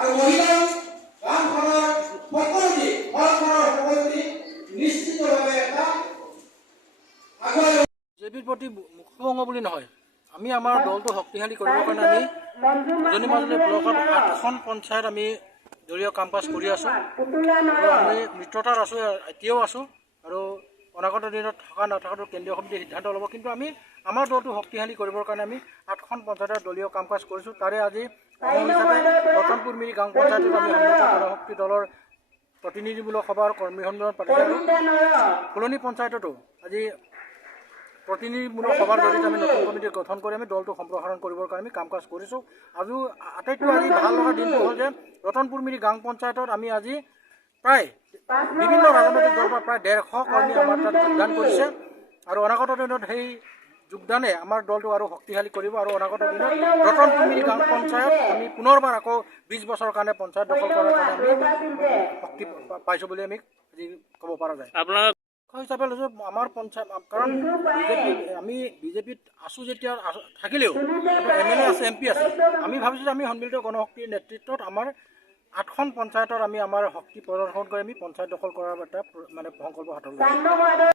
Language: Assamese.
আৰু মহিলা গাঁওখনৰ সকলোটি ঘৰখনৰ সকলোটি নিশ্চিতভাৱে এটা আগুৱাই বিজেপিৰ প্ৰতি মুখভংগ বুলি নহয়, আমি আমাৰ দলটো শক্তিশালী কৰিবৰ কাৰণে আমি উজনি মাজুলী ব্লকত 8খন পঞ্চায়ত আমি দলীয় কাম কাজ কৰি আছোঁ আৰু আমি মিত্ৰতাত আছোঁ, এতিয়াও আছোঁ আৰু অনাগত দিনত থকা নথকাটো কেন্দ্ৰীয় সমিতিয়ে সিদ্ধান্ত ল'ব। কিন্তু আমি আমাৰ দলটো শক্তিশালী কৰিবৰ কাৰণে আমি 8খন পঞ্চায়তৰ দলীয় কাম কাজ কৰিছোঁ। তাৰে আজি অংশ হিচাপে ৰতনপুৰ মিৰি গাঁও পঞ্চায়তত আমি সংযুক্ত জনশক্তি দলৰ প্ৰতিনিধিমূলক সভা আৰু কৰ্মী সন্মিলন পাতিছোঁ আৰু ফুলনি পঞ্চায়ততো আজি প্ৰতিনিধিমূলক সভাৰ জৰিয়তে আমি নতুন কমিটি গঠন কৰি আমি দলটো সম্প্ৰসাৰণ কৰিবৰ কাৰণে আমি কাম কাজ কৰিছোঁ। আৰু আটাইতকৈ আজি ভাল লগা দিনটো হ'ল যে ৰতনপুৰ মিৰি গাঁও পঞ্চায়তত আমি আজি প্ৰায় বিভিন্ন ৰাজনৈতিক দলৰ পৰা প্ৰায় 150 কৰ্মী আমাৰ তাত যোগদান কৰিছে আৰু অনাগত দিনত সেই যোগদানে আমাৰ দলটো আৰু শক্তিশালী কৰিব আৰু অনাগত দিনত ৰতনপুৰ মিৰি গাঁও পঞ্চায়ত আমি পুনৰবাৰ আকৌ 20 বছৰৰ কাৰণে পঞ্চায়ত দখল কৰাৰ কাৰণে আমি শক্তি পাইছোঁ বুলি আমি আজি ক'ব পৰা যায়। আপোনাৰ হিচাপে লৈছোঁ আমাৰ পঞ্চায়ত, কাৰণ আমি বিজেপিত আছোঁ যেতিয়া থাকিলেও MLA আছে, MP আছে, আমি ভাবিছোঁ যে আমি সন্মিলিত গণশক্তিৰ নেতৃত্বত আমাৰ 8খন পঞ্চায়তত আমি আমাৰ শক্তি প্ৰদৰ্শন কৰি আমি পঞ্চায়ত দখল কৰাৰ এটা মানে সংকল্প হাতত লৈছোঁ।